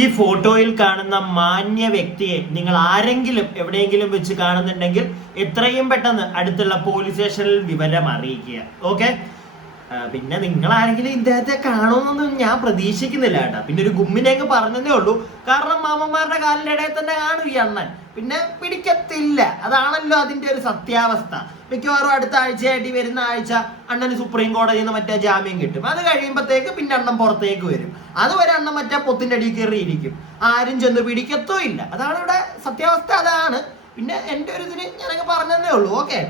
ഈ ഫോട്ടോയിൽ കാണുന്ന മാന്യ വ്യക്തിയെ നിങ്ങൾ ആരെങ്കിലും എവിടെയെങ്കിലും വെച്ച് കാണുന്നുണ്ടെങ്കിൽ എത്രയും പെട്ടെന്ന് അടുത്തുള്ള പോലീസ് സ്റ്റേഷനിൽ വിവരം അറിയിക്കുക. ഓക്കെ. പിന്നെ നിങ്ങൾ ആരെങ്കിലും ഇദ്ദേഹത്തെ കാണുമെന്നൊന്നും ഞാൻ പ്രതീക്ഷിക്കുന്നില്ല കേട്ടോ. പിന്നെ ഒരു ഗുമ്മിനെ അങ്ങ് പറഞ്ഞതേ ഉള്ളൂ. കാരണം മാമന്മാരുടെ കാലിൻ്റെ ഇടയിൽ തന്നെ കാണും ഈ അണ്ണൻ. പിന്നെ പിടിക്കത്തില്ല. അതാണല്ലോ അതിന്റെ ഒരു സത്യാവസ്ഥ. മിക്കവാറും അടുത്ത ആഴ്ചയായിട്ട് വരുന്ന ആഴ്ച അണ്ണന് സുപ്രീം കോടതിയിൽ നിന്ന് മറ്റേ ജാമ്യം കിട്ടും. അത് കഴിയുമ്പോഴത്തേക്ക് പിന്നെ അണ്ണൻ പുറത്തേക്ക് വരും. അതുവരെ അണ്ണൻ മറ്റേ പൊത്തിന്റെ അടിയിൽ കയറിയിരിക്കും. ആരും ചെന്ന് പിടിക്കത്തോ ഇല്ല. അതാണ് ഇവിടെ സത്യാവസ്ഥ. അതാണ്. പിന്നെ എൻ്റെ ഒരു ഇതിന് ഞാനൊക്കെ പറഞ്ഞതേ ഉള്ളൂ. ഓക്കെ.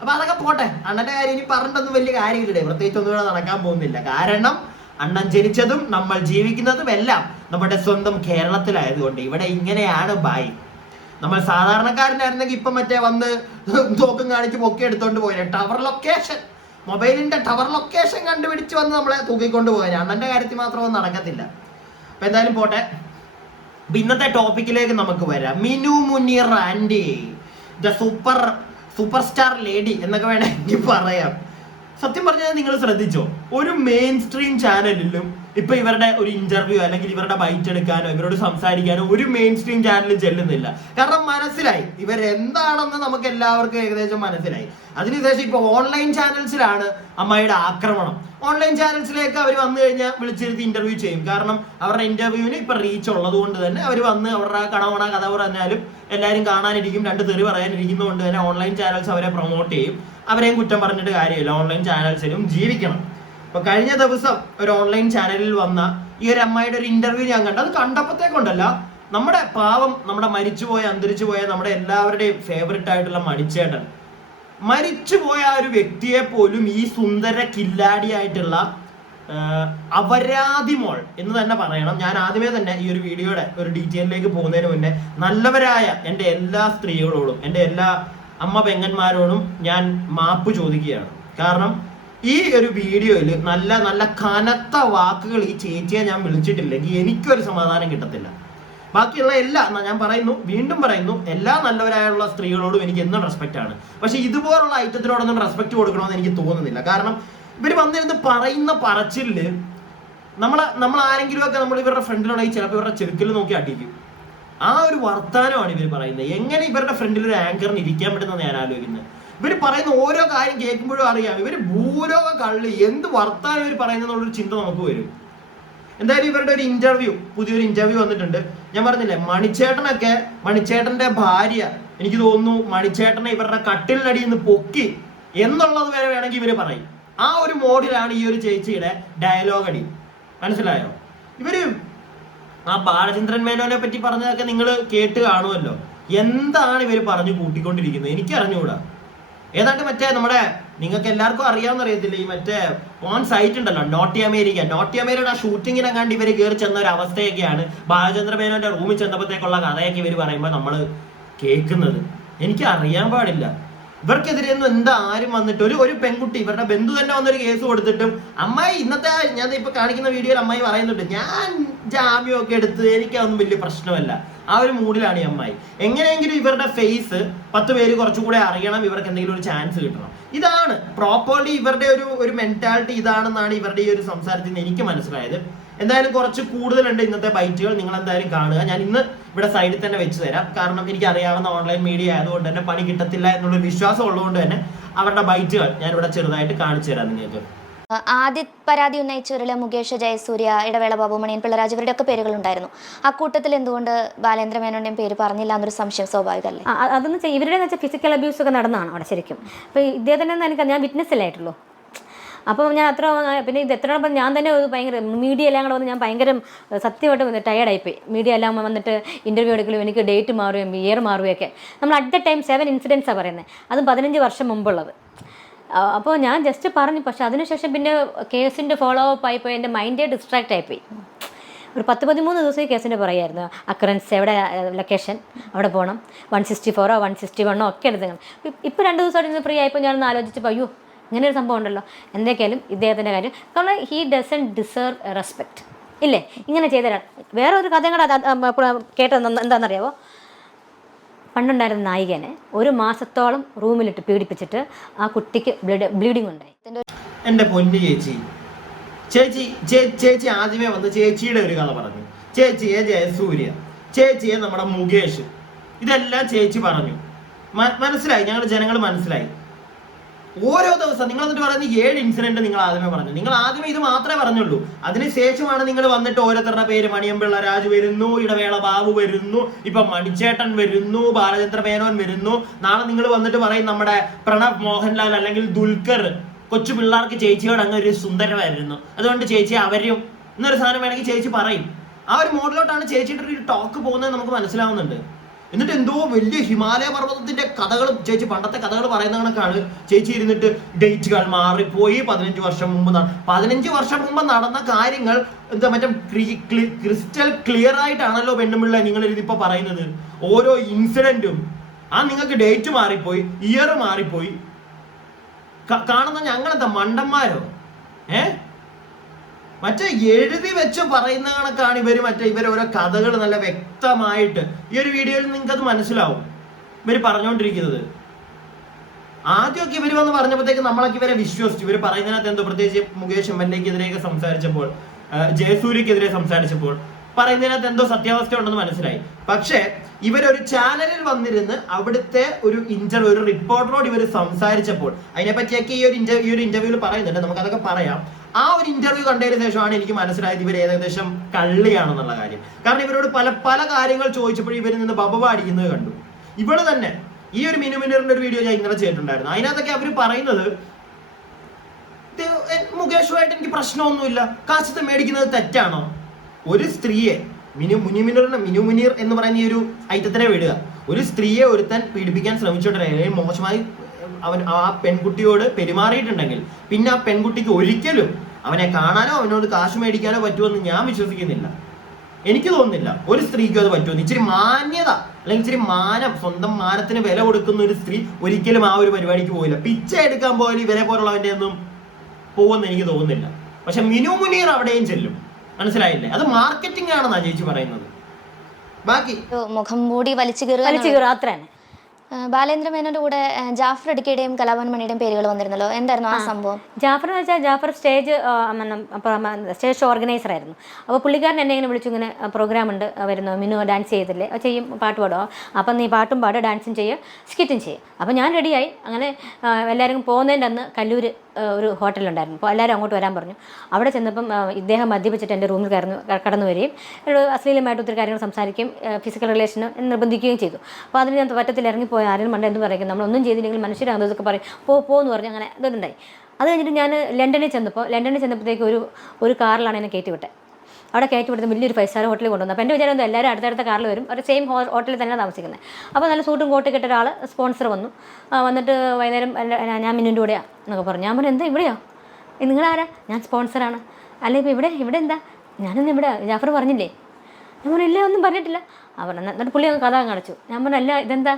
അപ്പൊ അതൊക്കെ പോട്ടെ. അണ്ണന്റെ കാര്യം ഇനി പറഞ്ഞിട്ടൊന്നും വലിയ കാര്യമില്ലേ. പ്രത്യേകിച്ചൊന്നും ഇവിടെ നടക്കാൻ പോകുന്നില്ല. കാരണം അണ്ണൻ ജനിച്ചതും നമ്മൾ ജീവിക്കുന്നതും എല്ലാം നമ്മുടെ സ്വന്തം കേരളത്തിലായതുകൊണ്ട് ഇവിടെ ഇങ്ങനെയാണ് ബായ്. നമ്മൾ സാധാരണക്കാരനായിരുന്നെങ്കിൽ ഇപ്പൊ മറ്റേ വന്ന് തോക്കും കാണിച്ച് പൊക്കി എടുത്തോണ്ട് പോയ ടവർ ലൊക്കേഷൻ, മൊബൈലിന്റെ ടവർ ലൊക്കേഷൻ കണ്ടുപിടിച്ച് വന്ന് നമ്മളെ തൂക്കിക്കൊണ്ട് പോയാൽ അണ്ണന്റെ കാര്യത്തിൽ മാത്രമൊന്നും നടക്കത്തില്ല. അപ്പൊ എന്തായാലും പോട്ടെ. ഇന്നത്തെ ടോപ്പിക്കിലേക്ക് നമുക്ക് വരാം. മിനു മുനീർ ആൻഡി ദ സൂപ്പർ സ്റ്റാർ ലേഡി എന്നൊക്കെ വേണമെങ്കിൽ പറയാം. സത്യം പറഞ്ഞാൽ നിങ്ങൾ ശ്രദ്ധിച്ചോ, ഒരു മെയിൻ സ്ട്രീം ചാനലിലും ഇപ്പൊ ഇവരുടെ ഒരു ഇന്റർവ്യൂ അല്ലെങ്കിൽ ഇവരുടെ ബൈറ്റ് എടുക്കാനോ ഇവരോട് സംസാരിക്കാനോ ഒരു മെയിൻ സ്ട്രീം ചാനലിൽ ചെല്ലുന്നില്ല. കാരണം മനസ്സിലായി ഇവരെന്താണെന്ന് നമുക്ക് എല്ലാവർക്കും ഏകദേശം മനസ്സിലായി. അതിനുശേഷം ഇപ്പൊ ഓൺലൈൻ ചാനൽസിലാണ് അമ്മായിയുടെ ആക്രമണം. ഓൺലൈൻ ചാനൽസിലേക്ക് അവർ വന്നു കഴിഞ്ഞാൽ വിളിച്ചിരുത്തി ഇന്റർവ്യൂ ചെയ്യും. കാരണം അവരുടെ ഇന്റർവ്യൂവിന് ഇപ്പൊ റീച്ച് ഉള്ളത് കൊണ്ട് തന്നെ അവർ വന്ന് അവരുടെ കണവണ കഥ പറഞ്ഞാലും എല്ലാവരും കാണാനിരിക്കും. രണ്ട് തെറി പറയാനിരിക്കുന്നതുകൊണ്ട് തന്നെ ഓൺലൈൻ ചാനൽസ് അവരെ പ്രൊമോട്ട് ചെയ്യും. അവരെയും കുറ്റം പറഞ്ഞിട്ട് കാര്യമില്ല. ഓൺലൈൻ ചാനൽസിലും ജീവിക്കണം. അപ്പൊ കഴിഞ്ഞ ദിവസം ഒരു ഓൺലൈൻ ചാനലിൽ വന്ന ഈ ഒരു അമ്മായിയുടെ ഒരു ഇന്റർവ്യൂ ഞാൻ കണ്ടു. അത് കണ്ടപ്പോഴത്തേക്കുണ്ടല്ല നമ്മുടെ പാവം, നമ്മുടെ അന്തരിച്ചുപോയ നമ്മുടെ എല്ലാവരുടെയും ഫേവറേറ്റ് ആയിട്ടുള്ള മണിച്ചേട്ടൻ, മരിച്ചുപോയ ആ ഒരു വ്യക്തിയെ പോലും ഈ സുന്ദര കില്ലാടിയായിട്ടുള്ള അപരാധി മോൾ എന്ന് തന്നെ പറയണം. ഞാൻ ആദ്യമേ തന്നെ ഈ ഒരു വീഡിയോയുടെ ഒരു ഡീറ്റെയിലേക്ക് പോകുന്നതിന് മുന്നേ നല്ലവരായ എൻ്റെ എല്ലാ സ്ത്രീകളോടും എൻ്റെ എല്ലാ അമ്മ പെങ്ങന്മാരോടും ഞാൻ മാപ്പ് ചോദിക്കുകയാണ്. കാരണം ഈ ഒരു വീഡിയോയിൽ നല്ല നല്ല കനത്ത വാക്കുകൾ ഈ ചേച്ചിയെ ഞാൻ വിളിച്ചിട്ടില്ലെങ്കിൽ എനിക്കൊരു സമാധാനം കിട്ടത്തില്ല. ബാക്കിയുള്ള എല്ലാ ഞാൻ വീണ്ടും പറയുന്നു, എല്ലാ നല്ലവരായുള്ള സ്ത്രീകളോടും എനിക്ക് എന്നും റെസ്പെക്റ്റ് ആണ്. പക്ഷെ ഇതുപോലുള്ള ഐറ്റത്തിനോടൊന്നും റെസ്പെക്ട് കൊടുക്കണമെന്ന് എനിക്ക് തോന്നുന്നില്ല. കാരണം ഇവർ വന്നിരുന്ന് പറയുന്ന പറച്ചില് നമ്മൾ ആരെങ്കിലും ഒക്കെ നമ്മൾ ഇവരുടെ ഫ്രണ്ടിലുണ്ടെങ്കിൽ ചിലപ്പോൾ ഇവരുടെ ചെറുക്കിൽ നോക്കി അടിക്കും. ആ ഒരു വർത്താനമാണ് ഇവർ പറയുന്നത്. എങ്ങനെ ഇവരുടെ ഫ്രണ്ടിൽ ഒരു ആങ്കറിന് ഇരിക്കാൻ പറ്റുന്ന ഞാൻ ആലോചിക്കുന്നത്. ഇവർ പറയുന്ന ഓരോ കാര്യം കേൾക്കുമ്പോഴും അറിയാം ഇവർ ഭൂലോക കള്ളി, എന്ത് വർത്താനം ഇവർ പറയുന്നതെന്നുള്ളൊരു ചിന്ത നമുക്ക് വരും. എന്തായാലും ഇവരുടെ ഒരു പുതിയൊരു ഇന്റർവ്യൂ വന്നിട്ടുണ്ട്. ഞാൻ പറഞ്ഞില്ലേ, മണിച്ചേട്ടന്റെ ഭാര്യ, എനിക്ക് തോന്നുന്നു മണിച്ചേട്ടനെ ഇവരുടെ കട്ടിലിനടിയിൽ നിന്ന് പൊക്കി എന്നുള്ളത് വരെ വേണമെങ്കിൽ ഇവര് പറയും. ആ ഒരു മോഡിലാണ് ഈ ഒരു ചേച്ചിയുടെ ഡയലോഗ് അടി. മനസ്സിലായോ? ഇവര് ആ ബാലചന്ദ്രൻ മേനോനെ പറ്റി പറഞ്ഞതൊക്കെ നിങ്ങൾ കേട്ട് കാണുമല്ലോ. എന്താണ് ഇവർ പറഞ്ഞു കൂട്ടിക്കൊണ്ടിരിക്കുന്നത് എനിക്ക് അറിഞ്ഞുകൂടാ. ഏതാണ്ട് മറ്റേ നമ്മുടെ നിങ്ങൾക്ക് എല്ലാവർക്കും അറിയാവുന്ന അറിയത്തില്ല, ഈ മറ്റേ ഓൺ സൈറ്റ് ഉണ്ടല്ലോ നോട്ടി അമേരിക്കയുടെ ആ ഷൂട്ടിങ്ങിനെ കണ്ട് ഇവർ കയറി ചെന്ന ഒരു അവസ്ഥയൊക്കെയാണ് ബാലചന്ദ്ര മേനോന്റെ റൂമിൽ ചെന്നപ്പോഴത്തേക്കുള്ള കഥയൊക്കെ ഇവർ പറയുമ്പോൾ നമ്മൾ കേൾക്കുന്നത്. എനിക്ക് അറിയാൻ പാടില്ല. ഇവർക്കെതിരെ ഒന്നും എന്താ ആരും വന്നിട്ട് ഒരു പെൺകുട്ടി ഇവരുടെ ബന്ധു തന്നെ വന്നൊരു കേസ് കൊടുത്തിട്ടും അമ്മായി ഇന്നത്തെ ഞാൻ ഇപ്പൊ കാണിക്കുന്ന വീഡിയോയിൽ അമ്മായി പറയുന്നുണ്ട് ഞാൻ ജാമ്യമൊക്കെ എടുത്ത് എനിക്കതൊന്നും വലിയ പ്രശ്നമല്ല. ആ ഒരു മൂഡിലാണ് ഈ അമ്മായി. എങ്ങനെയെങ്കിലും ഇവരുടെ ഫേസ് 10 പേര് കുറച്ചുകൂടെ അറിയണം, ഇവർക്ക് എന്തെങ്കിലും ഒരു ചാൻസ് കിട്ടണം. ഇതാണ് പ്രോപ്പർലി ഇവരുടെ ഒരു മെന്റാലിറ്റി. ഇതാണെന്നാണ് ഇവരുടെ ഈ ഒരു സംസാരത്തിൽ നിന്ന് എനിക്ക് മനസ്സിലായത്. എന്തായാലും കുറച്ച് കൂടുതലുണ്ട് ഇന്നത്തെ ബൈറ്റുകൾ. നിങ്ങൾ എന്തായാലും കാണുക. ഞാൻ ഇന്ന് ഇവിടെ സൈഡിൽ തന്നെ വെച്ച് തരാം. കാരണം എനിക്ക് അറിയാവുന്ന ഓൺലൈൻ മീഡിയ ആയതുകൊണ്ട് തന്നെ പണി കിട്ടത്തില്ല എന്നുള്ളൊരു വിശ്വാസം ഉള്ളതുകൊണ്ട് തന്നെ അവരുടെ ബൈറ്റുകൾ ഞാൻ ഇവിടെ ചെറുതായിട്ട് കാണിച്ചു തരാം നിങ്ങൾക്ക്. ആദ്യ പരാതി ഉന്നയിച്ചവരിൽ മുകേഷ്, ജയസൂര്യ, ഇടവേള ബാബു, മണിയൻ പിള്ളരാജ് ഇവരുടെ ഒക്കെ പേരുകളുണ്ടായിരുന്നു. അക്കൂട്ടത്തിൽ എന്തുകൊണ്ട് ബാലേന്ദ്ര മേനോന്റെയും പേര് പറഞ്ഞില്ല എന്നൊരു സംശയം സ്വാഭാവികമല്ലേ? അതെന്ന് വെച്ചാൽ ഇവരുടെ ഫിസിക്കൽ അബ്യൂസ് ഒക്കെ നടന്നതാണ് അവിടെ ശരിക്കും. അപ്പോൾ ഇദ്ദേഹത്തിനെ ഞാൻ വിറ്റ്നസ് അല്ലായിട്ടുള്ളൂ. അപ്പോൾ ഞാൻ പിന്നെ ഇത് എത്ര ഞാൻ തന്നെ ഭയങ്കര മീഡിയ എല്ലാം കൂടെ വന്ന് ഞാൻ ഭയങ്കര സത്യമായിട്ട് ടയർഡായിപ്പോയി. മീഡിയ എല്ലാം വന്നിട്ട് ഇൻ്റർവ്യൂ എടുക്കലും എനിക്ക് ഡേറ്റ് മാറുകയും ഇയർ മാറുകയൊക്കെ. നമ്മൾ അറ്റ് ദ ടൈം 7 ഇൻസിഡൻസാണ് പറയുന്നത്. അതും 15 വർഷം മുമ്പുള്ളത്. അപ്പോൾ ഞാൻ ജസ്റ്റ് പറഞ്ഞു. പക്ഷെ അതിനുശേഷം പിന്നെ കേസിൻ്റെ ഫോളോ അപ്പ് ആയിപ്പോയി. എൻ്റെ മൈൻഡേ ഡിസ്ട്രാക്റ്റ് ആയിപ്പോയി. ഒരു 10-13 ദിവസം ഈ കേസിൻ്റെ പറയുമായിരുന്നു. അക്കറൻസ് എവിടെ, ലൊക്കേഷൻ അവിടെ പോകണം, 164 161 ഒക്കെ എടുത്ത്. ഇപ്പോൾ 2 ദിവസമായിട്ട് ഫ്രീ ആയപ്പോൾ ഞാനൊന്ന് ആലോചിച്ചപ്പോൾ അയ്യോ ഇങ്ങനെ ഒരു സംഭവം ഉണ്ടല്ലോ. എന്തൊക്കെയാലും ഇദ്ദേഹത്തിൻ്റെ കാര്യം കാരണം ഹീ ഡസൻ ഡിസേർവ് റെസ്പെക്റ്റ് ഇല്ലേ ഇങ്ങനെ ചെയ്തരാൻ. വേറെ ഒരു കഥയും കൂടെ കേട്ടത് എന്താണെന്നറിയാവോ? പണ്ടുണ്ടായിരുന്ന നായികനെ 1 മാസത്തോളം റൂമിലിട്ട് പീഡിപ്പിച്ചിട്ട് ആ കുട്ടിക്ക് ബ്ലീഡിങ് ഉണ്ടായി. എൻ്റെ പൊന്നു ചേച്ചി ആദ്യമേ വന്ന് ചേച്ചിയുടെ ഒരു കഥ പറഞ്ഞു. ചേച്ചിയെ ജയസൂര്യ, ചേച്ചിയെ നമ്മുടെ മുകേഷ്, ഇതെല്ലാം ചേച്ചി പറഞ്ഞു. മനസ്സിലായി, ഞങ്ങളുടെ ജനങ്ങൾ മനസ്സിലായി. ഓരോ ദിവസം നിങ്ങൾ എന്നിട്ട് പറയുന്ന 7 ഇൻസിഡന്റ് നിങ്ങൾ ആദ്യമേ പറഞ്ഞു. നിങ്ങൾ ആദ്യമേ ഇത് മാത്രമേ പറഞ്ഞുള്ളൂ. അതിനുശേഷമാണ് നിങ്ങൾ വന്നിട്ട് ഓരോരുത്തരുടെ പേര്, മണിയമ്പിള്ള രാജു വരുന്നു, ഇടവേള ബാബു വരുന്നു, ഇപ്പൊ മണിച്ചേട്ടൻ വരുന്നു, ബാലചന്ദ്ര മേനോൻ വരുന്നു. നാളെ നിങ്ങൾ വന്നിട്ട് പറയും നമ്മുടെ പ്രണവ് മോഹൻലാൽ അല്ലെങ്കിൽ ദുൽഖർ കൊച്ചു പിള്ളേർക്ക് ചേച്ചിയോട് അങ്ങ് ഒരു സുന്ദരമായിരുന്നു, അതുകൊണ്ട് ചേച്ചി അവരും എന്നൊരു സാധനം വേണമെങ്കിൽ ചേച്ചി പറയും. ആ ഒരു മോഡലോട്ടാണ് ചേച്ചിയുടെ ഒരു ടോക്ക് പോകുന്നത് നമുക്ക് മനസ്സിലാവുന്നുണ്ട്. എന്നിട്ട് എന്തോ വലിയ ഹിമാലയ പർവ്വതത്തിന്റെ കഥകൾ ചേച്ചി പണ്ടത്തെ കഥകൾ പറയുന്ന കണക്കാണ് ചേച്ചി ഇരുന്നിട്ട് ഡേറ്റുകൾ മാറിപ്പോയി, 15 വർഷം മുമ്പ് 15 വർഷം മുമ്പ് നടന്ന കാര്യങ്ങൾ എന്താ മറ്റേ ക്രിസ്റ്റൽ ക്ലിയർ ആയിട്ടാണല്ലോ പെണ്ണുമ്പിള്ള നിങ്ങൾ ഇതിപ്പോ പറയുന്നത്. ഓരോ ഇൻസിഡന്റും നിങ്ങൾക്ക് ഡേറ്റ് മാറിപ്പോയി, ഇയർ മാറിപ്പോയി. കാണുന്ന ഞങ്ങളെന്താ മണ്ടന്മാരോ? മറ്റേ എഴുതി വെച്ച് പറയുന്ന കണക്കാണ് ഇവരോരോ കഥകൾ നല്ല വ്യക്തമായിട്ട് ഈ ഒരു വീഡിയോയിൽ നിങ്ങൾക്ക് അത് മനസ്സിലാവും ഇവർ പറഞ്ഞുകൊണ്ടിരിക്കുന്നത്. ആദ്യമൊക്കെ ഇവർ വന്ന് പറഞ്ഞപ്പോഴത്തേക്ക് നമ്മളൊക്കെ ഇവരെ വിശ്വസിച്ചു. ഇവർ പറയുന്നതിനകത്ത് എന്തോ, പ്രത്യേകിച്ച് മുകേഷ് എംഎൽഎക്കെതിരെയൊക്കെ സംസാരിച്ചപ്പോൾ, ജയസൂര്യക്കെതിരെ സംസാരിച്ചപ്പോൾ പറയുന്നതിനകത്ത് എന്തോ സത്യാവസ്ഥ ഉണ്ടെന്ന് മനസ്സിലായി. പക്ഷേ ഇവരൊരു ചാനലിൽ വന്നിരുന്ന് അവിടുത്തെ ഒരു റിപ്പോർട്ടറോട് ഇവർ സംസാരിച്ചപ്പോൾ അതിനെപ്പറ്റിയൊക്കെ ഈ ഒരു ഇന്റർവ്യൂവിൽ പറയുന്നുണ്ട്, നമുക്കതൊക്കെ പറയാം. ആ ഒരു ഇന്റർവ്യൂ കണ്ടതിന് ശേഷമാണ് എനിക്ക് മനസ്സിലായത് ഇവർ ഏകദേശം കള്ളിയാണെന്നുള്ള കാര്യം. കാരണം ഇവരോട് പല കാര്യങ്ങൾ ചോദിച്ചപ്പോഴും ഇവരിൽ നിന്ന് ബബ അടിക്കുന്നത് കണ്ടു. ഇവിടെ തന്നെ ഈ ഒരു മിനുമിനറിന്റെ ഒരു വീഡിയോ ഞാൻ ഇന്നലെ ചെയ്തിട്ടുണ്ടായിരുന്നു. അതിനകത്തൊക്കെ അവർ പറയുന്നത് മുകേഷുമായിട്ട് എനിക്ക് പ്രശ്നമൊന്നുമില്ല, കാശത്ത് മേടിക്കുന്നത് തെറ്റാണോ? ഒരു സ്ത്രീയെ മിനുമുനീർ എന്ന് പറയുന്ന ഈ ഒരു ഐറ്റത്തിനെ വിടുക. ഒരു സ്ത്രീയെ ഒരുത്തൻ പീഡിപ്പിക്കാൻ ശ്രമിച്ചിട്ടുണ്ടെങ്കിൽ, മോശമായി ആ പെൺകുട്ടിയോട് പെരുമാറിയിട്ടുണ്ടെങ്കിൽ പിന്നെ ആ പെൺകുട്ടിക്ക് ഒരിക്കലും അവനെ കാണാനോ അവനോട് കാശ് മേടിക്കാനോ പറ്റുമെന്ന് ഞാൻ വിശ്വസിക്കുന്നില്ല. എനിക്ക് തോന്നുന്നില്ല ഒരു സ്ത്രീക്കും അത് പറ്റുമെന്ന്. ഇച്ചിരി മാന്യത അല്ലെങ്കിൽ ഇച്ചിരി മാനം, സ്വന്തം മാനത്തിന് വില കൊടുക്കുന്ന ഒരു സ്ത്രീ ഒരിക്കലും ആ ഒരു പരിപാടിക്ക് പോയില്ല. പിച്ച എടുക്കാൻ പോയാലും ഇവരെ പോലുള്ളവന്റെ ഒന്നും പോകുമെന്ന് എനിക്ക് തോന്നുന്നില്ല. പക്ഷെ മിനു മുനീർ അവിടെയും ചെല്ലും. മനസ്സിലായില്ലേ? അത് മാർക്കറ്റിംഗ് ആണെന്നാണ് ചേച്ചി പറയുന്നത്. ബാക്കി മുഖം മൂടി വലിച്ചു കീറുക അത്രയാണ്. ബാലേന്ദ്ര മേനോന്റെ കൂടെ ജാഫർ ഇടുക്കിയുടെയും കലാഭവൻ മണിയുടെയും പേരുകൾ വന്നിരുന്നല്ലോ, എന്തായിരുന്നു ആ സംഭവം? ജാഫർ എന്ന് വെച്ചാൽ ജാഫർ സ്റ്റേജ് ഷോ ഓർഗനൈസർ ആയിരുന്നു. അപ്പോൾ പുള്ളിക്കാരൻ എന്നെ ഇങ്ങനെ വിളിച്ചു, ഇങ്ങനെ പ്രോഗ്രാം ഉണ്ട് വരുന്നു, മിനു ഡാൻസ് ചെയ്തില്ലേ, ചെയ്യും, പാട്ട് പാടുമോ, അപ്പം നീ പാട്ടും പാടുക, ഡാൻസും ചെയ്യുക, സ്കിറ്റും ചെയ്യും. അപ്പോൾ ഞാൻ റെഡിയായി. അങ്ങനെ എല്ലാവരും പോകുന്നതിൻ്റെ അന്ന് കല്ലൂർ ഒരു ഹോട്ടലുണ്ടായിരുന്നു. അപ്പോൾ എല്ലാവരും അങ്ങോട്ട് വരാൻ പറഞ്ഞു. അവിടെ ചെന്നപ്പം ഇദ്ദേഹം മദ്യപിച്ചിട്ട് എൻ്റെ റൂമിൽ കടന്നു വരികയും അശ്ലീലമായിട്ട് ഒത്തിരി കാര്യങ്ങൾ സംസാരിക്കുകയും ഫിസിക്കൽ റിലേഷന് നിർബന്ധിക്കുകയും ചെയ്തു. അപ്പോൾ അതിന് ഞാൻ പറ്റത്തിൽ ഇറങ്ങിപ്പോയി. ആരും മണ്ട എന്ത് പറയും, നമ്മളൊന്നും ചെയ്തില്ലെങ്കിൽ മനുഷ്യരാകുന്നതൊക്കെ പറയും, പോന്ന് പറഞ്ഞ് അങ്ങനെ ഇതുണ്ടായി. അത് കഴിഞ്ഞിട്ട് ഞാൻ ലണ്ടനിൽ ചെന്നപ്പോഴത്തേക്ക് ഒരു കാറിലാണ് എന്നെ കയറ്റിവിട്ടത്. അവിടെ കയറ്റി വിടുന്നത് വലിയൊരു 5 സ്റ്റാർ ഹോട്ടലിൽ കൊണ്ടുവന്നു. അപ്പോൾ എൻ്റെ വിചാരം എല്ലാവരും അടുത്തടുത്ത കാറിൽ വരും, ഒരു സെയിം ഹോട്ടലിൽ തന്നെ താമസിക്കുന്നത്. അപ്പോൾ നല്ല സൂട്ടും കോട്ടും കെട്ട ഒരാൾ സ്പോൺസർ വന്നു. വന്നിട്ട് വൈകുന്നേരം ഞാൻ മിന്നുൻ്റെ കൂടെയാണ് എന്നൊക്കെ പറഞ്ഞു. ഞാൻ പറഞ്ഞു, എന്താ ഇവിടെയോ, നിങ്ങളാരാ? ഞാൻ സ്പോൺസറാണ്. അല്ല ഇപ്പോൾ ഇവിടെ എന്താ? ഞാനൊന്നും ഇവിടെ ജാഫർ പറഞ്ഞില്ലേ? ഞാൻ പറഞ്ഞു, ഇല്ല, ഒന്നും പറഞ്ഞിട്ടില്ല. അവർ എന്നിട്ട് പുള്ളി കഥ കാണിച്ചു. ഞാൻ പറഞ്ഞു, അല്ല ഇതെന്താ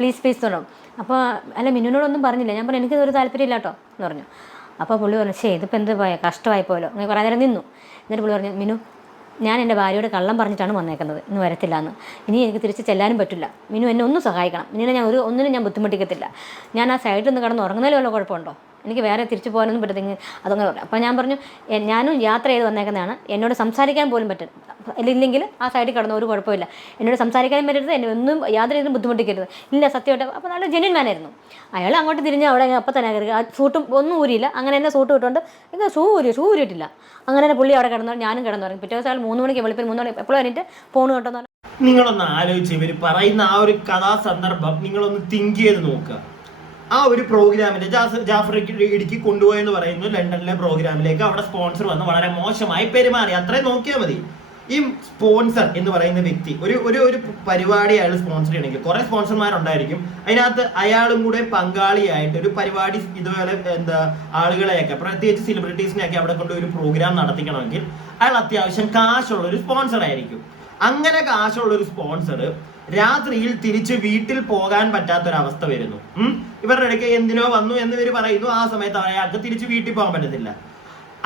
പ്ലീസ് തുടങ്ങും. അപ്പോൾ അല്ല മിന്നുവിനോടൊന്നും പറഞ്ഞില്ല. ഞാൻ പറഞ്ഞു, എനിക്കിതൊരു താല്പര്യമില്ല കേട്ടോ എന്ന് പറഞ്ഞു. അപ്പോൾ പുള്ളി പറഞ്ഞു, ഇതിപ്പോൾ എന്ത് കഷ്ടമായി പോയല്ലോ. അങ്ങനെ കുറേ നേരം നിന്നു. എന്നിട്ട് പുള്ളി പറഞ്ഞു, മിനു, ഞാൻ എൻ്റെ ഭാര്യയോട് കള്ളം പറഞ്ഞിട്ടാണ് വന്നേക്കുന്നത്, ഇന്ന് വരത്തില്ല എന്ന്. ഇനി എനിക്ക് തിരിച്ച് ചെല്ലാനും പറ്റില്ല. മിനു എന്നെ ഒന്നും സഹായിക്കണം. മിനുവിനെ ഞാൻ ഒന്നിനും ഞാൻ ബുദ്ധിമുട്ടിക്കത്തില്ല. ഞാൻ ആ സൈഡിൽ നിന്ന് കിടന്ന് ഉറങ്ങുന്നതിൽ വല്ല കുഴപ്പമുണ്ടോ? എനിക്ക് വേറെ തിരിച്ചു പോകാനൊന്നും പറ്റത്തില്ല. അതങ്ങനെ പറഞ്ഞു. അപ്പോൾ ഞാൻ പറഞ്ഞു, ഞാനും യാത്ര ചെയ്ത് വന്നേക്കുന്നതാണ്, എന്നോട് സംസാരിക്കാൻ പോലും പറ്റും, ഇല്ലെങ്കിൽ ആ സൈഡിൽ കിടന്ന ഒരു കുഴപ്പമില്ല, എന്നോട് സംസാരിക്കാനും പറ്റരുത്, എന്നെ ഒന്നും യാതൊരു രീതിയിലും ബുദ്ധിമുട്ടിക്കരുത്. ഇല്ല, സത്യമായിട്ട്. അപ്പോൾ നല്ല ജെന്യൂൻ മാനായിരുന്നു അയാൾ. അങ്ങോട്ട് തിരിഞ്ഞ് അവിടെ അപ്പം തന്നെ കയറി, ആ സൂട്ടും ഒന്നും ഊരിയില്ല. അങ്ങനെ തന്നെ സൂട്ട് ഇട്ടുകൊണ്ട് എനിക്ക് ഷൂ ഊരിയിട്ടില്ല. അങ്ങനെ തന്നെ പുള്ളി അവിടെ കിടന്നു, ഞാനും കിടന്നുറങ്ങി. പിറ്റേ ദിവസം 3 മണിക്ക് വെളുപ്പിന് 3 മണി എപ്പോഴും കഴിഞ്ഞിട്ട് ഫോൺ കിട്ടുന്നു. നിങ്ങളൊന്ന് ആലോചിച്ച് ഇവർ പറയുന്ന ആ ഒരു കഥാസന്ദർഭം നിങ്ങളൊന്ന് തിങ്ക് ചെയ്ത് നോക്കുക. ആ ഒരു പ്രോഗ്രാമിന്റെ ജാഫർ ഇടുക്കി കൊണ്ടുപോയെന്ന് പറയുന്നു ലണ്ടനിലെ പ്രോഗ്രാമിലേക്ക്. അവിടെ സ്പോൺസർ വന്ന് വളരെ മോശമായി പെരുമാറി. അത്രയും നോക്കിയാൽ മതി. ഈ സ്പോൺസർ എന്ന് പറയുന്ന വ്യക്തി ഒരു പരിപാടി അയാൾ സ്പോൺസർ ചെയ്യണമെങ്കിൽ കുറെ സ്പോൺസർമാരുണ്ടായിരിക്കും. അതിനകത്ത് അയാളും കൂടെ പങ്കാളിയായിട്ട് ഒരു പരിപാടി ഇതുപോലെ ആളുകളെയൊക്കെ പ്രത്യേകിച്ച് സെലിബ്രിറ്റീസിനെയൊക്കെ അവിടെ കൊണ്ട് ഒരു പ്രോഗ്രാം നടത്തിക്കണമെങ്കിൽ അയാൾ അത്യാവശ്യം കാശുള്ള ഒരു സ്പോൺസർ ആയിരിക്കും. അങ്ങനെ കാശുള്ള ഒരു സ്പോൺസർ രാത്രിയിൽ തിരിച്ച് വീട്ടിൽ പോകാൻ പറ്റാത്തൊരവസ്ഥ വരുന്നു. ഇവരുടെ ഇടയ്ക്ക് എന്തിനോ വന്നു എന്ന് ഇവർ പറയുന്നു. ആ സമയത്ത് അയാൾക്ക് തിരിച്ച് വീട്ടിൽ പോകാൻ പറ്റത്തില്ല.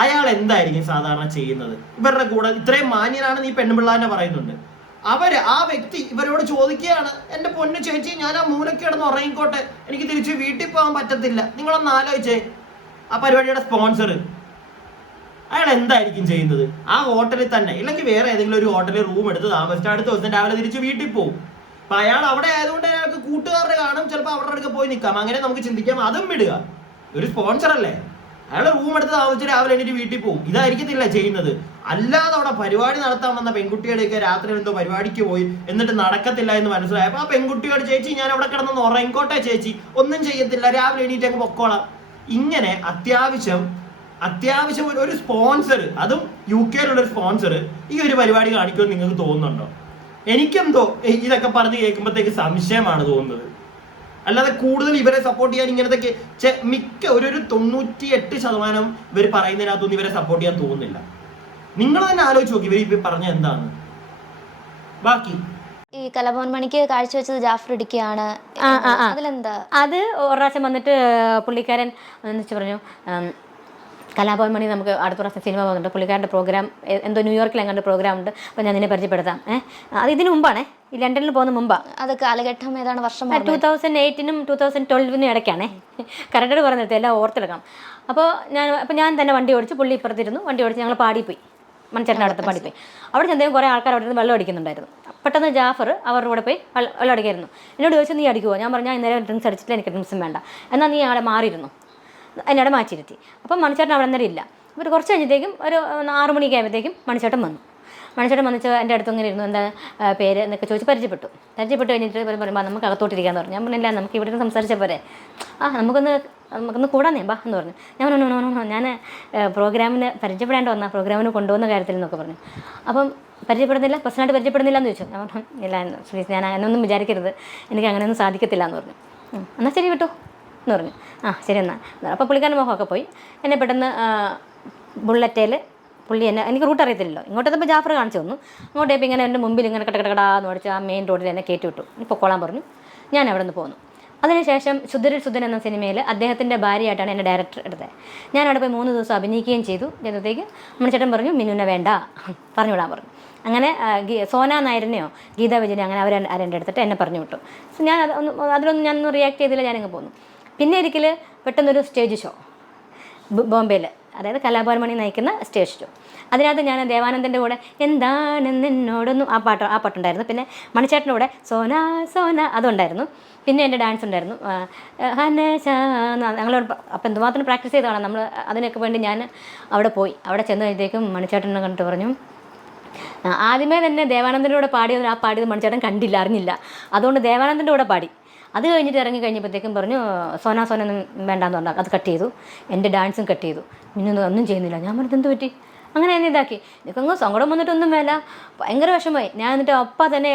അയാൾ എന്തായിരിക്കും സാധാരണ ചെയ്യുന്നത്? ഇവരുടെ കൂടെ ഇത്രയും മാന്യനാണെന്ന് ഈ പെണ്ണുപിള്ളാനെ പറയുന്നുണ്ട്. ആ വ്യക്തി ഇവരോട് ചോദിക്കുകയാണ്, എന്റെ പൊന്നു ചേച്ചി, ഞാൻ ആ മൂലയ്ക്ക് കിടന്ന് ഉറങ്ങിക്കോട്ടെ, എനിക്ക് തിരിച്ച് വീട്ടിൽ പോകാൻ പറ്റത്തില്ല. നിങ്ങളൊന്ന് ആലോചിച്ചേ. ആ പരിപാടിയുടെ സ്പോൺസർ അയാൾ എന്തായിരിക്കും ചെയ്യുന്നത്? ആ ഹോട്ടലിൽ തന്നെ, ഇല്ലെങ്കിൽ വേറെ ഏതെങ്കിലും ഒരു ഹോട്ടലിൽ റൂം എടുത്ത് താമസിച്ച് അടുത്ത ദിവസം രാവിലെ തിരിച്ച് വീട്ടിൽ പോകും. അപ്പൊ അയാൾ അവിടെ ആയതുകൊണ്ട് അയാൾക്ക് കൂട്ടുകാരുടെ കാണും, ചിലപ്പോൾ അവരുടെ അടുക്ക പോയി നിൽക്കാം, അങ്ങനെ നമുക്ക് ചിന്തിക്കാം. അതും വിടുക, ഒരു സ്പോൺസർ അല്ലേ, അയാൾ റൂം എടുത്ത് താമസിച്ച് രാവിലെ എണീറ്റ് വീട്ടിൽ പോകും. ഇതായിരിക്കത്തില്ല ചെയ്യുന്നത്. അല്ലാതെ അവിടെ പരിപാടി നടത്താൻ വന്ന പെൺകുട്ടിയുടെയൊക്കെ രാത്രി എന്തോ പരിപാടിക്ക് പോയി എന്നിട്ട് നടക്കത്തില്ല എന്ന് മനസ്സിലായപ്പോൾ ആ പെൺകുട്ടിയോട്, ചേച്ചി ഞാൻ അവിടെ കിടന്നൊന്ന് ഉറങ്ങിക്കോട്ടെ ചേച്ചി, ഒന്നും ചെയ്യത്തില്ല, രാവിലെ എണീറ്റ് അങ്ങ് പൊക്കോളാം. ഇങ്ങനെ അത്യാവശ്യം ഒരു സ്പോൺസർ, അതും UK ഒരു സ്പോൺസർ ഈ ഒരു പരിപാടി കാണിക്കുമെന്ന് നിങ്ങൾക്ക് തോന്നുന്നുണ്ടോ? എനിക്കെന്തോ ഇതൊക്കെ പറഞ്ഞ് കേൾക്കുമ്പോഴത്തേക്ക് സംശയമാണ് തോന്നുന്നത്. അല്ലാതെ കൂടുതൽ ഇവരെ സപ്പോർട്ട് ചെയ്യാൻ ഇങ്ങനത്തെ മിക്ക ഒരു 98% ഇവർ പറയുന്നതിനകത്തൊന്നും ഇവരെ സപ്പോർട്ട് ചെയ്യാൻ തോന്നുന്നില്ല. നിങ്ങൾ തന്നെ ആലോചിച്ച് നോക്കി ഇവർ ഇപ്പം പറഞ്ഞ എന്താണ്. ബാക്കി ഈ കലാഭവൻ മണിക്ക് കാഴ്ചവെച്ചത് ജാഫർ ഇടുക്കിയാണ്, അതിലെന്താ? അത് ഒരു പ്രാവശ്യം വന്നിട്ട് പുള്ളിക്കാരൻ എന്ന് വെച്ച് പറഞ്ഞു, കലാഭവൻ മണി നമുക്ക് അടുത്ത പ്രാവശ്യം സിനിമ പോകുന്നുണ്ട്, പുള്ളിക്കാരൻ്റെ പ്രോഗ്രാം എന്തോ ന്യൂയോർക്കിൽ എങ്ങാണ്ട് പ്രോഗ്രാം ഉണ്ട്, അപ്പോൾ ഞാൻ നിന്നെ പരിചയപ്പെടുത്താം. അത് ഇതിന് മുമ്പാണേ, ഈ ലണ്ടനിൽ പോകുന്ന മുമ്പാണ്. അത് കാലഘട്ടം ഏതാണ് വർഷം? 2008-നും 2012-നും ഇടയ്ക്കാണേ. കറക്റ്റായിട്ട് പറഞ്ഞിട്ട് എല്ലാം ഓർത്തെടുക്കണം. അപ്പോൾ ഞാൻ തന്നെ വണ്ടി ഓടിച്ച്, പുള്ളി ഇപ്പുറത്തിരുന്നു, വണ്ടി ഓടിച്ച് ഞങ്ങൾ പാടിപ്പോയി, മൺചേട്ടൻ്റെ അടുത്ത് പാടിപ്പോയി. അവിടെ ചെന്നേക്കും കുറേ ആൾക്കാർ അവിടെ നിന്ന് വെള്ളം അടിക്കുന്നുണ്ടായിരുന്നു. പെട്ടെന്ന് ജാഫർ അവരുടെ കൂടെ പോയി വെള്ളം അടിക്കായിരുന്നു. എന്നോട് ചോദിച്ചു, നീ അടിക്കുമോ? ഞാൻ പറഞ്ഞു, ഞാൻ ഇന്നലെ ഡ്രിങ്ക്സ് അടിച്ചിട്ട് എനിക്ക് ഡ്രിങ്ക്സും വേണ്ട, എന്നാൽ നീ അവിടെ മാറിയിരുന്നു, എന്നോട് മാറ്റിയിരുത്തി. അപ്പം മണിച്ചേട്ടൻ അവിടെ നേരം ഇല്ല. അപ്പോൾ കുറച്ച് കഴിഞ്ഞത്തേക്കും ഒരു 6 മണിയൊക്കെ ആയപ്പോഴത്തേക്കും മണിച്ചേട്ടൻ വന്നു. മണിച്ചേട്ടൻ വന്നിട്ട് എൻ്റെ അടുത്ത് ഇങ്ങനെ ഇരുന്നു, എന്താ പേര് എന്നൊക്കെ ചോദിച്ച് പരിചയപ്പെട്ടു കഴിഞ്ഞിട്ട് പറയുമ്പോൾ നമുക്ക് അകത്തോട്ടിരിക്കാന്ന് പറഞ്ഞു. ഞാൻ പറഞ്ഞില്ല, നമുക്ക് ഇവിടെ നിന്ന് സംസാരിച്ച പോരെ, നമുക്കൊന്ന് കൂടാന്നേ ബാ എന്ന് പറഞ്ഞു. ഞാൻ പ്രോഗ്രാമിന് പരിചയപ്പെടേണ്ട വന്നാൽ പ്രോഗ്രാമിന് കൊണ്ടുപോകുന്ന കാര്യത്തിൽ എന്നൊക്കെ പറഞ്ഞു. അപ്പം പരിചയപ്പെടുന്നില്ല, പേഴ്സണായിട്ട് പരിചയപ്പെടുന്നില്ല എന്ന് ചോദിച്ചു. ഞാൻ പറഞ്ഞു, ഇല്ല പ്ലീസ്, ഞാൻ അങ്ങനെയൊന്നും വിചാരിക്കരുത്, എനിക്ക് അങ്ങനെയൊന്നും സാധിക്കത്തില്ല എന്ന് പറഞ്ഞു. എന്നാൽ ശരി വിട്ടു എന്ന് പറഞ്ഞു. ശരി എന്നാൽ. അപ്പോൾ പുള്ളിക്കാരൻ മുഖമൊക്കെ പോയി. എന്നെ പെട്ടെന്ന് ബുള്ളറ്റേൽ പുള്ളി എനിക്ക് റൂട്ട് അറിയത്തില്ലല്ലോ, ഇങ്ങോട്ടെത്തപ്പോൾ ജാഫർ കാണിച്ചു തന്നു. അങ്ങോട്ടേപ്പോൾ ഇങ്ങനെ എൻ്റെ മുമ്പിൽ ഇങ്ങനെ കടകടാന്ന് പഠിച്ച് ആ മെയിൻ റോഡിൽ എന്നെ കയറ്റി വിട്ടു. പൊക്കോളാൻ പറഞ്ഞു. ഞാൻ അവിടെ നിന്ന് പോന്നു. അതിനുശേഷം ശുദ്ധൻ എന്ന സിനിമയിൽ അദ്ദേഹത്തിൻ്റെ ഭാര്യയായിട്ടാണ് എന്നെ ഡയറക്ടർ എടുത്തത്. ഞാൻ അവിടെ പോയി 3 ദിവസം അഭിനയിക്കുകയും ചെയ്തു. ചെയ്തത്തേക്ക് മണിച്ചേട്ടൻ പറഞ്ഞു, മിന്നുവിനെ വേണ്ട, പറഞ്ഞു വിടാൻ പറഞ്ഞു. അങ്ങനെ സോന നായരനെയോ ഗീതാ വിജയനെ അങ്ങനെ അവരെൻ്റെ എടുത്തിട്ട് എന്നെ പറഞ്ഞു വിട്ടു. ഞാൻ അതിലൊന്നും ഞാനൊന്നും റിയാക്ട് ചെയ്തില്ല, ഞാനിങ്ങ് പോന്നു. പിന്നെ ഒരിക്കൽ പെട്ടെന്നൊരു സ്റ്റേജ് ഷോ ബോംബെയിൽ, അതായത് കലാഭവൻ മണി നയിക്കുന്ന സ്റ്റേജ് ഷോ. അതിനകത്ത് ഞാൻ ദേവാനന്ദൻ്റെ കൂടെ എന്താണെന്ന് എന്നോടൊന്നും ആ പാട്ടുണ്ടായിരുന്നു. പിന്നെ മണിച്ചേട്ടൻ്റെ കൂടെ സോന സോന അതുണ്ടായിരുന്നു. പിന്നെ എൻ്റെ ഡാൻസ് ഉണ്ടായിരുന്നു, ഞങ്ങളോട്. അപ്പം എന്തുമാത്രം പ്രാക്ടീസ് ചെയ്തതാണ് നമ്മൾ. അതിനൊക്കെ വേണ്ടി ഞാൻ അവിടെ പോയി. അവിടെ ചെന്ന് കഴിഞ്ഞത്തേക്കും മണിച്ചേട്ടനെ കണ്ടിട്ട് പറഞ്ഞു, ആദ്യമേ തന്നെ ദേവാനന്ദൻ്റെ കൂടെ പാടിയത് മണിച്ചേട്ടൻ കണ്ടില്ല, അറിഞ്ഞില്ല. അതുകൊണ്ട് ദേവാനന്ദൻ്റെ കൂടെ പാടി. അത് കഴിഞ്ഞിട്ട് ഇറങ്ങി കഴിഞ്ഞപ്പോഴത്തേക്കും പറഞ്ഞു, സോന ഒന്നും വേണ്ടാന്ന് പറഞ്ഞു. അത് കട്ട് ചെയ്തു. എൻ്റെ ഡാൻസും കട്ട് ചെയ്തു. പിന്നെ ഒന്നും ചെയ്യുന്നില്ല. ഞാൻ പറഞ്ഞത് എന്ത് പറ്റി? അങ്ങനെ എന്നെ ഇതാക്കി. എനിക്കങ്ങ് സങ്കടം വന്നിട്ടൊന്നും വേല, ഭയങ്കര വിഷമമായി. ഞാൻ എന്നിട്ട് അപ്പം തന്നെ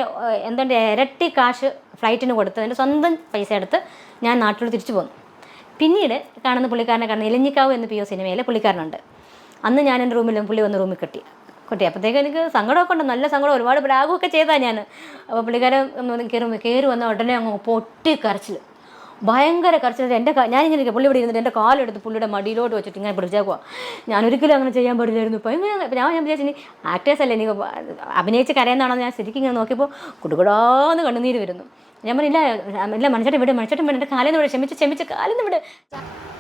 എന്തെൻ്റെ ഇരട്ടി കാശ് ഫ്ലൈറ്റിന് കൊടുത്ത് എൻ്റെ സ്വന്തം പൈസ എടുത്ത് ഞാൻ നാട്ടിൽ തിരിച്ചു പോന്നു. പിന്നീട് കാണുന്ന പുള്ളിക്കാരനെ കാണുന്ന ഇലഞ്ഞിക്കാവ് എന്ന PO സിനിമയിൽ പുള്ളിക്കാരനുണ്ട്. അന്ന് ഞാൻ എൻ്റെ റൂമിലും പുള്ളി വന്ന് റൂമിൽ കെട്ടി. അപ്പോഴത്തേക്ക് എനിക്ക് സങ്കടമൊക്കെ ഉണ്ട്, നല്ല സങ്കടം, ഒരുപാട് പ്രാഗമൊക്കെ ചെയ്താൽ ഞാൻ. അപ്പോൾ പുള്ളിക്കാരൻ കയറി വന്ന ഉടനെ അങ്ങ് പൊട്ടി കരച്ചിൽ, ഭയങ്കര കരച്ചിൽ. ഞാനിങ്ങനെ ഇരിക്കുക, പുള്ളി ഇവിടെ ഇരുന്നിട്ട് എൻ്റെ കാലെടുത്ത് പുള്ളിയുടെ മടിയിലോട്ട് വെച്ചിട്ട് ഇങ്ങനെ പിടിച്ചേക്കുക. ഞാനൊരിക്കലും അങ്ങനെ ചെയ്യാൻ പാടില്ലായിരുന്നു. ഇപ്പം ഞാൻ വിചാരിച്ചു, ഇനി ആക്ടേഴ്സ് അല്ലേ, എനിക്ക് അഭിനയിച്ച് കരയുന്നതാണോ? ഞാൻ ശരിക്കും ഇങ്ങനെ നോക്കിയപ്പോൾ കുടുകുടാന്ന് കണ്ണുനീര് വരുന്നു. ഞാൻ പറഞ്ഞില്ല മണിച്ചേട്ടൻ വിട്, എൻ്റെ കാലിന്ന് വിട്, ക്ഷമിച്ച് കാലിന്ന് വിട്.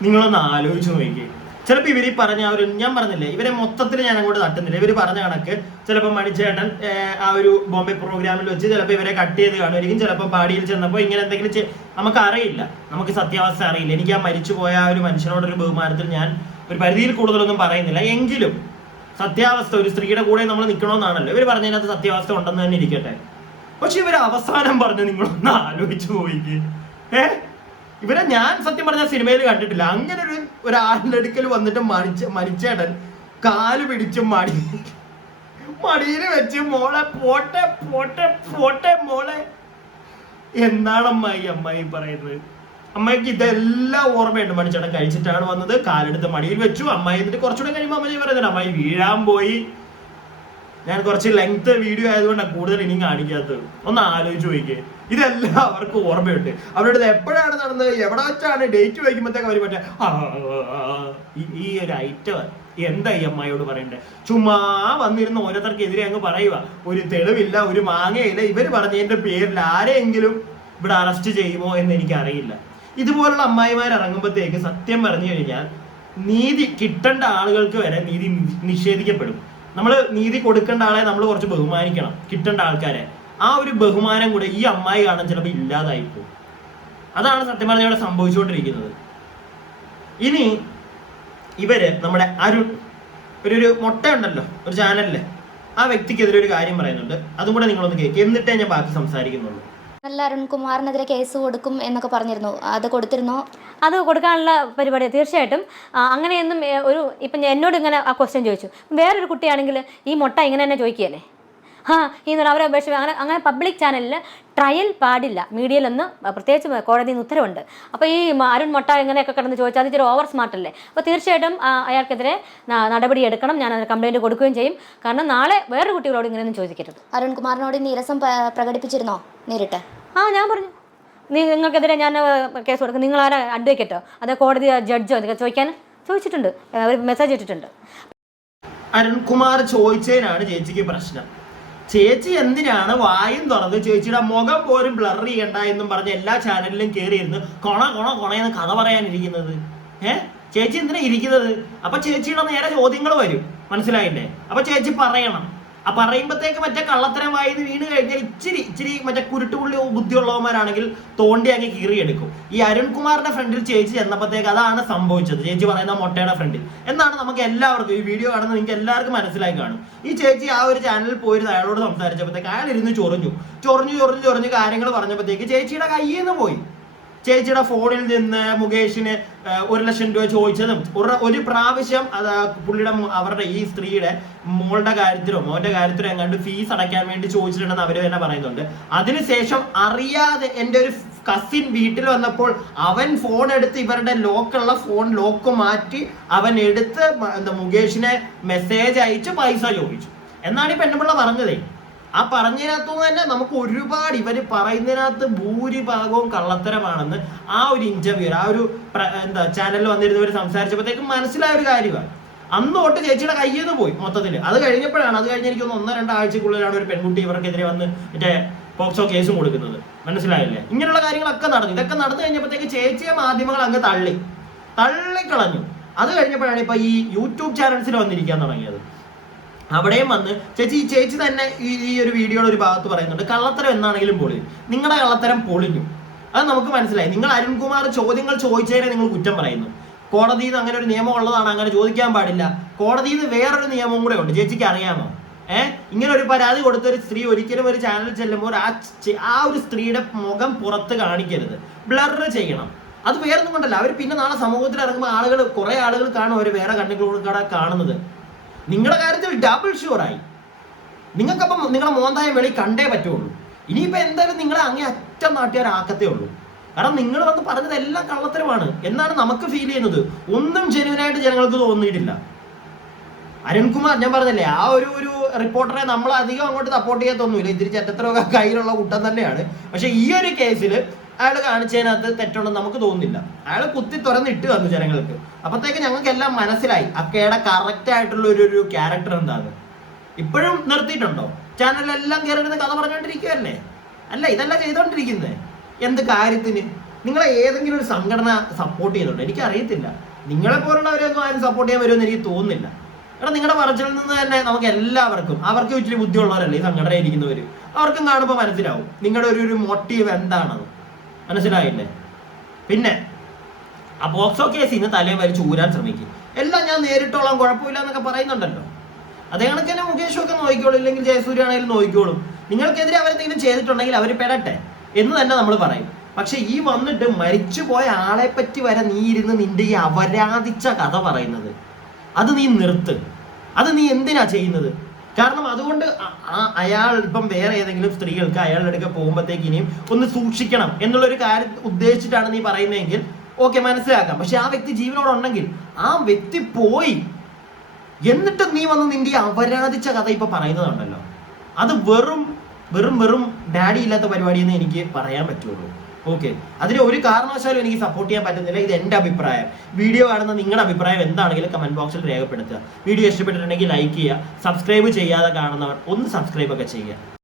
നിങ്ങളൊന്ന് ആലോചിച്ച് നോക്കിയേ. ചിലപ്പോൾ ഇവർ പറഞ്ഞ ഞാൻ പറഞ്ഞില്ലേ, ഇവരെ മൊത്തത്തിൽ ഞാൻ അങ്ങോട്ട് തട്ടുന്നില്ല. ഇവർ പറഞ്ഞ കണക്ക് ചിലപ്പോൾ മണിച്ചേട്ടൻ ആ ഒരു ബോംബെ പ്രോഗ്രാമിൽ വെച്ച് ചിലപ്പോൾ ഇവരെ കട്ട് ചെയ്ത് കാണുമായിരിക്കും. ചിലപ്പോൾ പാടിയിൽ ചെന്നപ്പോൾ ഇങ്ങനെ എന്തെങ്കിലും നമുക്ക് അറിയില്ല, നമുക്ക് സത്യാവസ്ഥ അറിയില്ല. എനിക്ക് ആ മരിച്ചുപോയ ആ ഒരു മനുഷ്യനോടൊരു ബഹുമാനത്തിൽ ഞാൻ ഒരു പരിധിയിൽ കൂടുതലൊന്നും പറയുന്നില്ല. എങ്കിലും സത്യാവസ്ഥ, ഒരു സ്ത്രീയുടെ കൂടെ നമ്മൾ നിൽക്കണമെന്നാണല്ലോ ഇവർ പറഞ്ഞതിനകത്ത് സത്യാവസ്ഥ ഉണ്ടെന്ന് തന്നെ ഇരിക്കട്ടെ. പക്ഷെ ഇവർ അവസാനം പറഞ്ഞ് നിങ്ങളൊന്ന് ആലോചിച്ച് പോയിക്ക്. ഇവരെ ഞാൻ സത്യം പറഞ്ഞ സിനിമയിൽ കണ്ടിട്ടില്ല. അങ്ങനെ ഒരു ആളിന്റെ അടുക്കൽ വന്നിട്ട് മണിച്ചേട്ടൻ കാല് പിടിച്ച് മടിയിൽ വെച്ച് മോളെ പോട്ടെ പോട്ടെ പോട്ടെ മോളെ. എന്താണ് അമ്മായി പറയുന്നത്? അമ്മയ്ക്ക് ഇതെല്ലാം ഓർമ്മയുണ്ട്. മണിച്ചേട്ടൻ കഴിച്ചിട്ടാണ് വന്നത്, കാലെടുത്ത് മടിയിൽ വെച്ചു. അമ്മായി എന്നിട്ട് കുറച്ചുകൂടെ കഴിയുമ്പോൾ അമ്മ പറയുന്നത് അമ്മായി വീഴാൻ പോയി. ഞാൻ കുറച്ച് ലെങ്ത് വീഡിയോ ആയതുകൊണ്ടാണ് കൂടുതൽ ഇനിയും കാണിക്കാത്തത്. ഒന്ന് ആലോചിച്ച് നോക്കിയേ. ഇതെല്ലാം അവർക്ക് ഓർമ്മയുണ്ട്. അവരുടെ എപ്പോഴാണ് നടന്നത്, എവിടെ വെച്ചാണ്, ഡേറ്റ് വയ്ക്കുമ്പോഴത്തേക്ക് അവർ മറ്റേ ഈ ഒരു ഐറ്റം എന്താ ഈ അമ്മായിയോട് പറയണ്ടേ? ചുമ്മാ വന്നിരുന്ന ഓരോരുത്തർക്കെതിരെ അങ്ങ് പറയുക. ഒരു തെളിവില്ല, ഒരു മാങ്ങയില്ല. ഇവർ പറഞ്ഞതിന്റെ പേരിൽ ആരെയെങ്കിലും ഇവിടെ അറസ്റ്റ് ചെയ്യുമോ എന്ന് എനിക്കറിയില്ല. ഇതുപോലുള്ള അമ്മായിമാർ ഇറങ്ങുമ്പോഴത്തേക്ക് സത്യം പറഞ്ഞു കഴിഞ്ഞാൽ നീതി കിട്ടേണ്ട ആളുകൾക്ക് വരെ നീതി നിഷേധിക്കപ്പെടും. നമ്മൾ നീതി കൊടുക്കേണ്ട ആളെ നമ്മൾ കുറച്ച് ബഹുമാനിക്കണം, കിട്ടേണ്ട ആൾക്കാരെ. ആ ഒരു ബഹുമാനം കൂടെ ഈ അമ്മായി കാണാൻ ചിലപ്പോൾ ഇല്ലാതായി പോകും. അതാണ് സത്യം പറഞ്ഞാൽ ഇവിടെ സംഭവിച്ചുകൊണ്ടിരിക്കുന്നത്. ഇനി ഇവര് നമ്മുടെ അരുൺ ഒരു മുട്ട ഉണ്ടല്ലോ ഒരു ചാനലില്, ആ വ്യക്തിക്കെതിരെ ഒരു കാര്യം പറയുന്നുണ്ട്. അതും കൂടെ നിങ്ങളൊന്ന് കേൾക്കുക, എന്നിട്ടേ ഞാൻ ബാക്കി സംസാരിക്കുന്നുള്ളൂ. നല്ല അരുൺകുമാറിനെതിരെ കേസ് കൊടുക്കും എന്നൊക്കെ പറഞ്ഞിരുന്നു, അത് കൊടുത്തിരുന്നോ? അത് കൊടുക്കാനുള്ള പരിപാടി തീർച്ചയായിട്ടും. അങ്ങനെയൊന്നും ഇപ്പം എന്നോട് ഇങ്ങനെ ആ ക്വസ്റ്റ്യൻ ചോദിച്ചു, വേറൊരു കുട്ടിയാണെങ്കിൽ ഈ മുട്ട ഇങ്ങനെ തന്നെ ചോദിക്കുകയല്ലേ? അവരെ അപേക്ഷിച്ച് അങ്ങനെ പബ്ലിക് ചാനലിൽ ട്രയൽ പാടില്ല, മീഡിയയിലൊന്ന് പ്രത്യേകിച്ച് കോടതിയിൽ നിന്ന് ഉത്തരവുണ്ട്. അപ്പോൾ ഈ അരുൺ മുട്ട ഇങ്ങനെയൊക്കെ കിടന്ന് ചോദിച്ചാൽ അത് ഇച്ചിരി ഓവർ സ്മാർട്ടല്ലേ? അപ്പോൾ തീർച്ചയായിട്ടും അയാൾക്കെതിരെ നടപടി എടുക്കണം. ഞാൻ അതിന് കംപ്ലയിൻറ്റ് കൊടുക്കുകയും ചെയ്യും. കാരണം നാളെ വേറൊരു കുട്ടികളോട് ഇങ്ങനെയൊന്നും ചോദിക്കരുത്. അരുൺകുമാറിനോട് നീരസം പ്രകടിപ്പിച്ചിരുന്നോ നേരിട്ട്? ഞാൻ പറഞ്ഞു, നിങ്ങൾക്കെതിരെ ഞാൻ കേസ് കൊടുക്കും. നിങ്ങളാരാ, അഡ്വക്കേറ്റോ അതോ കോടതി ജഡ്ജോ എന്നൊക്കെ ചോദിച്ചിട്ടുണ്ട്, അവർ മെസ്സേജ് ഇട്ടിട്ടുണ്ട്. അരുൺകുമാർ ചോദിച്ചതിനാണ് ചേച്ചിക്ക് പ്രശ്നം. ചേച്ചി എന്തിനാണ് വായും തുറന്ന് ചേച്ചിയുടെ മുഖം പോലും ബ്ലർ ചെയ്യണ്ട എന്നും പറഞ്ഞ് എല്ലാ ചാനലിലും കയറിയിരുന്ന് കൊണയെന്ന് കഥ പറയാനിരിക്കുന്നത്? ചേച്ചി എന്തിനാ ഇരിക്കുന്നത്? അപ്പൊ ചേച്ചിയുടെ നേരെ ചോദ്യങ്ങൾ വരും, മനസ്സിലായില്ലേ? അപ്പൊ ചേച്ചി പറയണം. ആ പറയുമ്പോഴത്തേക്ക് മറ്റേ കള്ളത്തരം വായിന്ന് വീണ് കഴിഞ്ഞാൽ ഇച്ചിരി മറ്റേ കുരുട്ടുപുള്ളി ബുദ്ധിയുള്ളവന്മാരാണെങ്കിൽ തോണ്ടി അങ്ങ് കീറിയെടുക്കും. ഈ അരുൺകുമാറിന്റെ ഫ്രണ്ടിൽ ചേച്ചി ചെന്നപ്പോഴത്തേക്ക് അതാണ് സംഭവിച്ചത്. ചേച്ചി പറയുന്ന മുട്ടയുടെ ഫ്രണ്ടിൽ എന്നാണ് നമുക്ക് എല്ലാവർക്കും ഈ വീഡിയോ കാണുന്ന നിങ്ങൾക്ക് എല്ലാവർക്കും മനസ്സിലായി കാണും. ഈ ചേച്ചി ആ ഒരു ചാനലിൽ പോയിരുന്ന് അയാളോട് സംസാരിച്ചപ്പോഴത്തേക്ക് അയാൾ ഇരുന്ന് ചൊറിഞ്ഞു കാര്യങ്ങൾ പറഞ്ഞപ്പോഴത്തേക്ക് ചേച്ചിയുടെ കയ്യിൽ നിന്ന് പോയി. ചേച്ചിയുടെ ഫോണിൽ നിന്ന് മുകേഷിന് 1 ലക്ഷം രൂപ ചോദിച്ചതും ഒരു പ്രാവശ്യം അത് പുള്ളിയുടെ അവരുടെ ഈ സ്ത്രീയുടെ മോളുടെ കാര്യത്തിലോ മോന്റെ കാര്യത്തിലോ എങ്ങാണ്ട് ഫീസ് അടയ്ക്കാൻ വേണ്ടി ചോദിച്ചിട്ടുണ്ടെന്ന് അവര് തന്നെ പറയുന്നുണ്ട്. അതിനുശേഷം അറിയാതെ എൻ്റെ ഒരു കസിൻ വീട്ടിൽ വന്നപ്പോൾ അവൻ ഫോൺ എടുത്ത് ഇവരുടെ ലോക്കുള്ള ഫോൺ ലോക്ക് മാറ്റി അവൻ എടുത്ത് മുകേഷിനെ മെസ്സേജ് അയച്ച് പൈസ ചോദിച്ചു എന്നാണ് ഈ പെണ്ണുപിള്ള പറഞ്ഞതേ. ആ പറഞ്ഞതിനകത്തുനിന്ന് തന്നെ നമുക്ക് ഒരുപാട് ഇവര് പറയുന്നതിനകത്ത് ഭൂരിഭാഗവും കള്ളത്തരമാണെന്ന് ആ ഒരു ഇന്റർവ്യൂ ആ ഒരു ചാനലിൽ വന്നിരുന്നവർ സംസാരിച്ചപ്പോഴത്തേക്കും മനസ്സിലായ ഒരു കാര്യമാണ്. അന്ന് തൊട്ട് ചേച്ചിയുടെ കയ്യിൽ നിന്ന് പോയി മൊത്തത്തിൽ. അത് കഴിഞ്ഞപ്പോഴാണ്, അത് കഴിഞ്ഞ് എനിക്ക് 1-2 ആഴ്ചക്കുള്ളിലാണ് ഒരു പെൺകുട്ടി ഇവർക്കെതിരെ വന്ന് മറ്റേ പോക്സോ കേസും കൊടുക്കുന്നത്. മനസ്സിലായില്ലേ? ഇങ്ങനെയുള്ള കാര്യങ്ങളൊക്കെ നടന്നു. ഇതൊക്കെ നടന്നു കഴിഞ്ഞപ്പോഴത്തേക്ക് ചേച്ചിയെ മാധ്യമങ്ങൾ അങ്ങ് തള്ളിക്കളഞ്ഞു. അത് കഴിഞ്ഞപ്പോഴാണ് ഇപ്പൊ ഈ യൂട്യൂബ് ചാനൽസിൽ വന്നിരിക്കാൻ തുടങ്ങിയത്. അവിടെയും വന്ന് ചേച്ചി തന്നെ ഈ ഒരു വീഡിയോയുടെ ഒരു ഭാഗത്ത് പറയുന്നുണ്ട്, കള്ളത്തരം എന്നാണെങ്കിലും പൊളിയും. നിങ്ങളുടെ കള്ളത്തരം പൊളിഞ്ഞു, അത് നമുക്ക് മനസ്സിലായി. നിങ്ങൾ അരുൺകുമാർ ചോദ്യങ്ങൾ ചോദിച്ചതിനെ നിങ്ങൾ കുറ്റം പറയുന്നു. കോടതിയിൽ നിന്ന് അങ്ങനെ ഒരു നിയമം ഉള്ളതാണ്, അങ്ങനെ ചോദിക്കാൻ പാടില്ല. കോടതിയിൽ നിന്ന് വേറൊരു നിയമം കൂടെ ഉണ്ട്, ചേച്ചിക്ക് അറിയാമോ? ഇങ്ങനെ ഒരു പരാതി കൊടുത്ത ഒരു സ്ത്രീ ഒരിക്കലും ഒരു ചാനലിൽ ചെല്ലുമ്പോൾ ആ ഒരു സ്ത്രീയുടെ മുഖം പുറത്ത് കാണിക്കരുത്, ബ്ലർ ചെയ്യണം. അത് വേറൊന്നും കൊണ്ടല്ല. അവർ പിന്നെ നാളെ സമൂഹത്തിൽ ഇറങ്ങുമ്പോൾ കുറെ ആളുകൾ കാണും അവർ വേറെ കണ്ണുകളിലൂടെ കാണുന്നത്. നിങ്ങളുടെ കാര്യത്തിൽ ഡബിൾ ഷുവറായി. നിങ്ങൾക്കപ്പം നിങ്ങളുടെ മോന്തായ വെളി കണ്ടേ പറ്റുള്ളൂ. ഇനിയിപ്പോൾ എന്തായാലും നിങ്ങളെ അങ്ങേ അറ്റം നാട്ടുകാരാക്കത്തേ ഉള്ളൂ. കാരണം നിങ്ങൾ വന്ന് പറഞ്ഞത് എല്ലാം കള്ളത്തരമാണ് എന്നാണ് നമുക്ക് ഫീൽ ചെയ്യുന്നത്. ഒന്നും ജെന്യുവനായിട്ട് ജനങ്ങൾക്ക് തോന്നിയിട്ടില്ല. അരുൺകുമാർ ഞാൻ പറഞ്ഞല്ലേ, ആ ഒരു റിപ്പോർട്ടറെ നമ്മൾ അധികം അങ്ങോട്ട് സപ്പോർട്ട് ചെയ്യാത്തൊന്നുമില്ല. ഇതിരി ചറ്റത്തരമൊക്കെ കയ്യിലുള്ള കൂട്ടം തന്നെയാണ്. പക്ഷെ ഈ ഒരു കേസിൽ അയാൾ കാണിച്ചതിനകത്ത് തെറ്റുണ്ടെന്ന് നമുക്ക് തോന്നുന്നില്ല. അയാൾ കുത്തി തുറന്നിട്ട് വന്നു ജനങ്ങൾക്ക്. അപ്പത്തേക്ക് ഞങ്ങൾക്ക് എല്ലാം മനസ്സിലായി അക്കയുടെ കറക്റ്റ് ആയിട്ടുള്ള ഒരു ക്യാരക്ടർ എന്താണ്. ഇപ്പോഴും നിർത്തിയിട്ടുണ്ടോ? ചാനലിലെല്ലാം കയറിയിരുന്ന് കഥ പറഞ്ഞുകൊണ്ടിരിക്കുകയല്ലേ? അല്ല, ഇതല്ല ചെയ്തോണ്ടിരിക്കുന്നത്. എന്ത് കാര്യത്തിന്? നിങ്ങളെ ഏതെങ്കിലും ഒരു സംഘടന സപ്പോർട്ട് ചെയ്യുന്നുണ്ടോ? എനിക്കറിയത്തില്ല. നിങ്ങളെ പോലുള്ളവരൊന്നും ആരും സപ്പോർട്ട് ചെയ്യാൻ വരുമെന്ന് എനിക്ക് തോന്നുന്നില്ല. കാരണം നിങ്ങളുടെ പറച്ചിൽ നിന്ന് തന്നെ നമുക്ക് എല്ലാവർക്കും, അവർക്ക് ഇച്ചിരി ബുദ്ധിയുള്ളവരല്ലേ ഈ സംഘടനയിൽ ഇരിക്കുന്നവർ, അവർക്കും കാണുമ്പോൾ മനസ്സിലാവും നിങ്ങളുടെ ഒരു മോട്ടീവ് എന്താണെന്ന്. മനസ്സിലായില്ലേ? പിന്നെ ആ പോക്സോ കേസിന് തലയും വരെ ചൂരാൻ ശ്രമിക്കും. എല്ലാം ഞാൻ നേരിട്ടോളാം, കുഴപ്പമില്ല എന്നൊക്കെ പറയുന്നുണ്ടല്ലോ. അതേ കണക്ക് തന്നെ മുകേഷും ഒക്കെ നോക്കിക്കോളും, ഇല്ലെങ്കിൽ ജയസൂര്യ ആണെങ്കിലും നോക്കിക്കോളും. നിങ്ങൾക്കെതിരെ അവരെന്തെങ്കിലും ചെയ്തിട്ടുണ്ടെങ്കിൽ അവർ പെടട്ടെ എന്ന് തന്നെ നമ്മൾ പറയും. പക്ഷെ ഈ വന്നിട്ട് മരിച്ചുപോയ ആളെ പറ്റി വരെ നീ ഇരുന്ന് നിന്റെ ഈ അപരാധിച്ച കഥ പറയുന്നത്, അത് നീ നിർത്ത്. അത് നീ എന്തിനാ ചെയ്യുന്നത്? കാരണം അതുകൊണ്ട് അയാൾ ഇപ്പം വേറെ ഏതെങ്കിലും സ്ത്രീകൾക്ക് അയാളുടെ അടുക്ക പോകുമ്പോഴത്തേക്ക് ഇനിയും ഒന്ന് സൂക്ഷിക്കണം എന്നുള്ളൊരു കാര്യം ഉദ്ദേശിച്ചിട്ടാണ് നീ പറയുന്നതെങ്കിൽ ഓക്കെ, മനസ്സിലാക്കാം. പക്ഷെ ആ വ്യക്തി ജീവനോടുണ്ടെങ്കിൽ ആ വ്യക്തി പോയി എന്നിട്ട് നീ വന്ന് നിന്റെ അപരാധിച്ച കഥ ഇപ്പൊ പറയുന്നതുണ്ടല്ലോ, അത് വെറും വെറും വെറും ഡാഡി ഇല്ലാത്ത പരിപാടി എന്ന് എനിക്ക് പറയാൻ പറ്റുള്ളൂ. ഓക്കെ, അതിന് ഒരു കാരണവശാലും എനിക്ക് സപ്പോർട്ട് ചെയ്യാൻ പറ്റുന്നില്ല. ഇത് എൻ്റെ അഭിപ്രായം. വീഡിയോ കാണുന്ന നിങ്ങളുടെ അഭിപ്രായം എന്താണെങ്കിലും കമന്റ് ബോക്സിൽ രേഖപ്പെടുത്തുക. വീഡിയോ ഇഷ്ടപ്പെട്ടിട്ടുണ്ടെങ്കിൽ ലൈക്ക് ചെയ്യുക. സബ്സ്ക്രൈബ് ചെയ്യാതെ കാണുന്നവർ ഒന്ന് സബ്സ്ക്രൈബ് ഒക്കെ ചെയ്യുക.